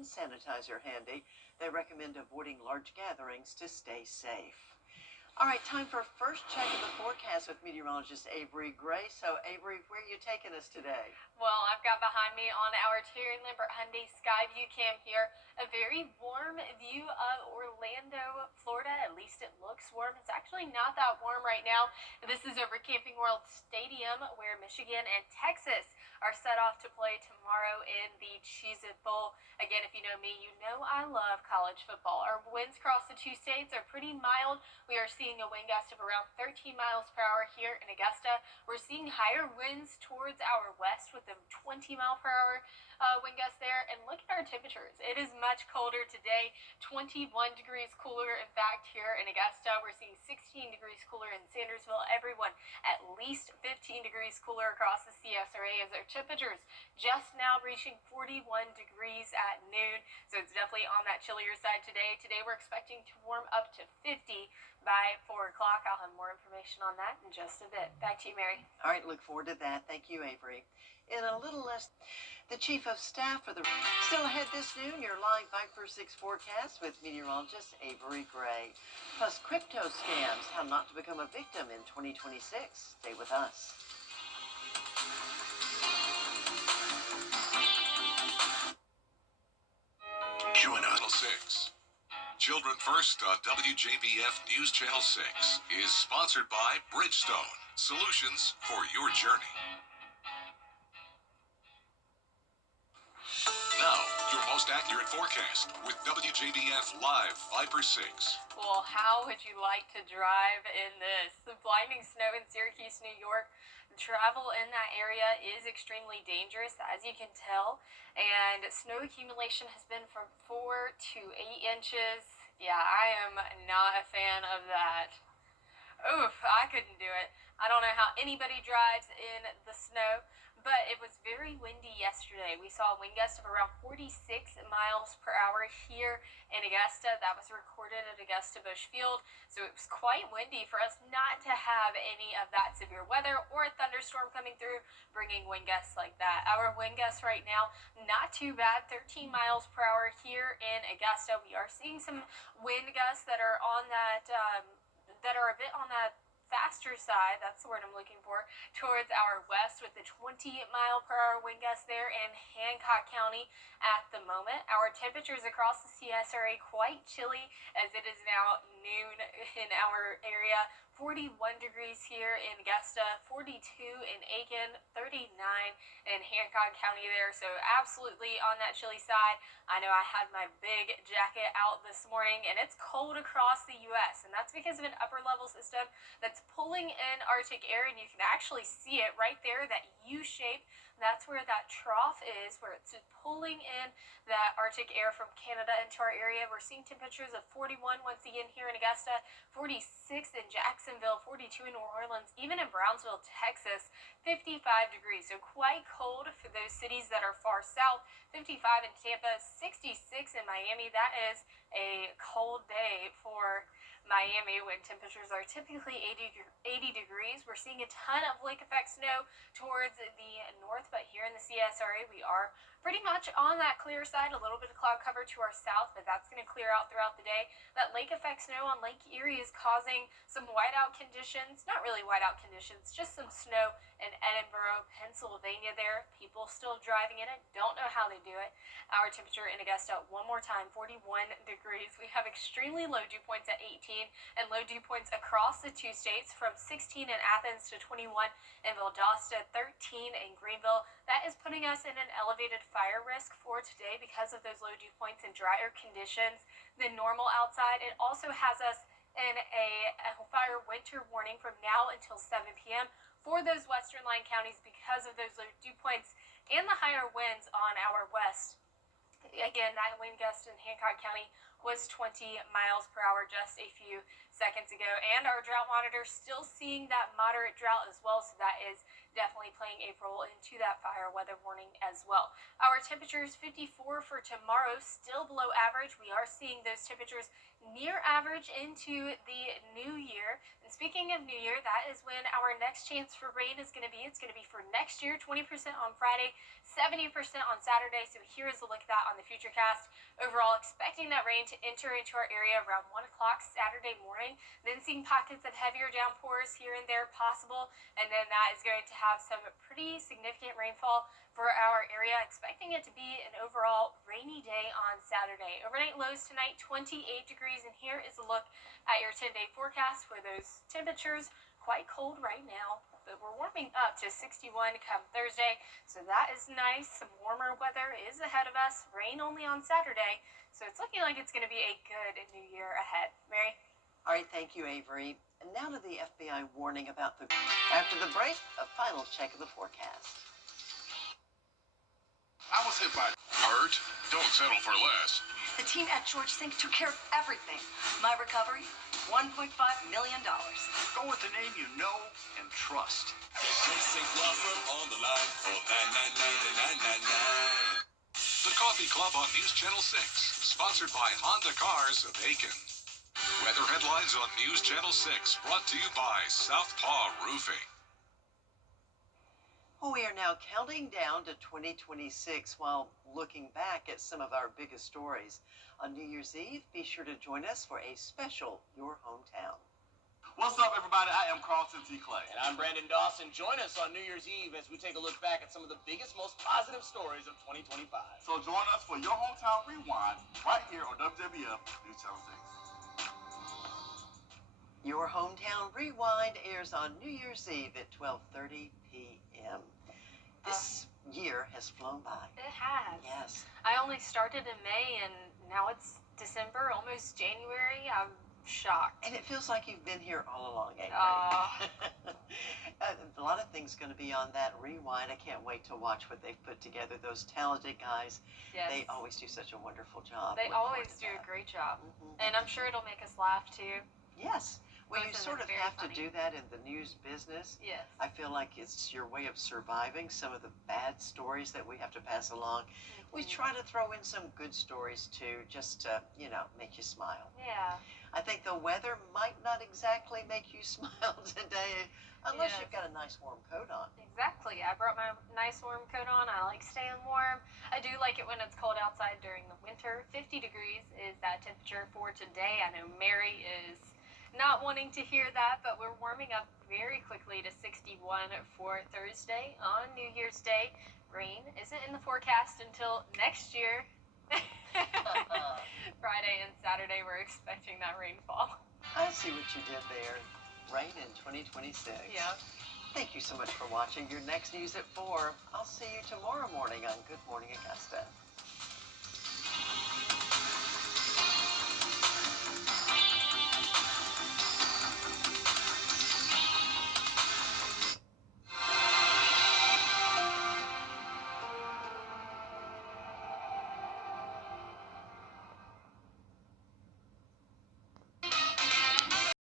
hand sanitizer handy. They recommend avoiding large gatherings to stay safe. All right, time for a first check of the forecast with meteorologist Avery Gray. So, Avery, where are you taking us today? Well, I've got behind me on our Terry Lambert Hyundai Skyview cam here a very warm view of Orlando, Florida. At least it looks warm. It's actually not that warm right now. This is over Camping World Stadium, where Michigan and Texas are set off to play tomorrow in the Cheez-It Bowl. Again, if you know me, you know I love college football. Our winds across the two states are pretty mild. We are seeing a wind gust of around 13 miles per hour here in Augusta. We're seeing higher winds towards our west with a 20-mile-per-hour wind gust there. And look at our temperatures. It is much colder today, 21 degrees cooler. In fact, here in Augusta, we're seeing 16 degrees cooler in Sandersville. Everyone at least 15 degrees cooler across the CSRA as our temperatures just now reaching 41 degrees at noon. So it's definitely on that chillier side today. Today we're expecting to warm up to 50 by 4 o'clock. I'll have more information on that in just a bit. Back to you, Mary. All right, look forward to that. Thank you, Avery. In a little less, the Chief of Staff for the... Still ahead this noon, your live 546 forecast with meteorologist Avery Gray. Plus, crypto scams, how not to become a victim in 2026. Stay with us. Join us. 6. Children First on WJBF News Channel 6 is sponsored by Bridgestone, solutions for your journey. Now, your most accurate forecast with WJBF Live 5/6. Well, how would you like to drive in this? The blinding snow in Syracuse, New York. Travel in that area is extremely dangerous, as you can tell. And snow accumulation has been from 4 to 8 inches. Yeah, I am not a fan of that. Oof, I couldn't do it. I don't know how anybody drives in the snow, but it was very windy yesterday. We saw a wind gust of around 46 miles per hour here in Augusta. That was recorded at Augusta Busch Field. So it was quite windy for us not to have any of that severe weather or a thunderstorm coming through, bringing wind gusts like that. Our wind gusts right now, not too bad, 13 miles per hour here in Augusta. We are seeing some wind gusts that are on that, that are a bit on that faster side, that's the word I'm looking for, towards our west with the 20-mile-per-hour wind gust there in Hancock County at the moment. Our temperatures across the CSRA quite chilly as it is now noon in our area. 41 degrees here in Augusta, 42 in Aiken, 39 in Hancock County there. So absolutely on that chilly side. I know I had my big jacket out this morning, and it's cold across the U.S., and that's because of an upper level system that's pulling in Arctic air, and you can actually see it right there, that U shape. That's where that trough is, where it's pulling in that Arctic air from Canada into our area. We're seeing temperatures of 41 once again here in Augusta, 46 in Jacksonville, 42 in New Orleans, even in Brownsville, Texas, 55 degrees. So quite cold for those cities that are far south. 55 in Tampa, 66 in Miami. That is a cold day for Miami when temperatures are typically 80 degrees. We're seeing a ton of lake effect snow towards the north, but here in the CSRA we are pretty much on that clear side. A little bit of cloud cover to our south, but that's going to clear out throughout the day. That lake effect snow on Lake Erie is causing some whiteout conditions. Not really whiteout conditions, just some snow in Edinburgh, Pennsylvania there. People still driving in it. Don't know how they do it. Our temperature in Augusta, one more time, 41 degrees. We have extremely low dew points at 18 and low dew points across the two states from 16 in Athens to 21 in Valdosta, 13 in Greenville. That is putting us in an elevated fire risk for today because of those low dew points and drier conditions than normal outside. It also has us in a fire winter warning from now until 7 p.m. for those western line counties because of those low dew points and the higher winds on our west. Again, that wind gust in Hancock County was 20 miles per hour just a few seconds ago. And our drought monitor still seeing that moderate drought as well, so that is definitely playing a role into that fire weather warning as well. Our temperatures 54 for tomorrow, still below average. We are seeing those temperatures near average into the new year. And speaking of new year, that is when our next chance for rain is going to be. It's going to be for next year, 20% on Friday, 70% on Saturday. So here is a look at that on the Futurecast. Overall, expecting that rain to enter into our area around 1 o'clock Saturday morning, then seeing pockets of heavier downpours here and there possible, and then that is going to have some pretty significant rainfall for our area, expecting it to be an overall rainy day on Saturday. Overnight lows tonight, 28 degrees, and here is a look at your 10-day forecast for those temperatures. Quite cold right now, but we're warming up to 61 come Thursday, so that is nice. Some warmer weather is ahead of us. Rain only on Saturday, so it's looking like it's going to be a good new year ahead. Mary? All right, thank you, Avery. And now to the FBI warning about the... After the break, a final check of the forecast. I was hit by hurt. Don't settle for less. The team at George Sink took care of everything. My recovery, $1.5 million. Go with the name you know and trust. On the line for 999. The Coffee Club on News Channel 6, sponsored by Honda Cars of Aiken. Weather headlines on News Channel 6, brought to you by Southpaw Roofing. Well, we are now counting down to 2026 while looking back at some of our biggest stories. On New Year's Eve, be sure to join us for a special Your Hometown. What's up, everybody? I am Carlton T. Clay. And I'm Brandon Dawson. Join us on New Year's Eve as we take a look back at some of the biggest, most positive stories of 2025. So join us for Your Hometown Rewind right here on WJBF News Channel 6. Your Hometown Rewind airs on New Year's Eve at 12:30 p.m. This year has flown by. It has. Yes. I only started in May, and now it's December, almost January. I'm shocked. And it feels like you've been here all along, Avery. A lot of things going to be on that rewind. I can't wait to watch what they've put together. Those talented guys, Yes. they always do such a wonderful job. They Look forward always to do that. a great job. Mhm. And I'm sure it'll make us laugh too. Yes. Well, you Both of sort them of very have funny. to do that in the news business. Yes. I feel like it's your way of surviving some of the bad stories that we have to pass along. We try to throw in some good stories too, just to, make you smile. Yeah. I think the weather might not exactly make you smile today, unless Yes. you've got a nice warm coat on. Exactly. I brought my nice warm coat on. I like staying warm. I do like it when it's cold outside during the winter. 50 degrees is that temperature for today. I know Mary is not wanting to hear that, but we're warming up very quickly to 61 for Thursday on New Year's Day. Rain isn't in the forecast until next year. Friday and Saturday, we're expecting that rainfall. I see what you did there. Rain in 2026. Yeah. Thank you so much for watching. Your next news at 4. I'll see you tomorrow morning on Good Morning Augusta.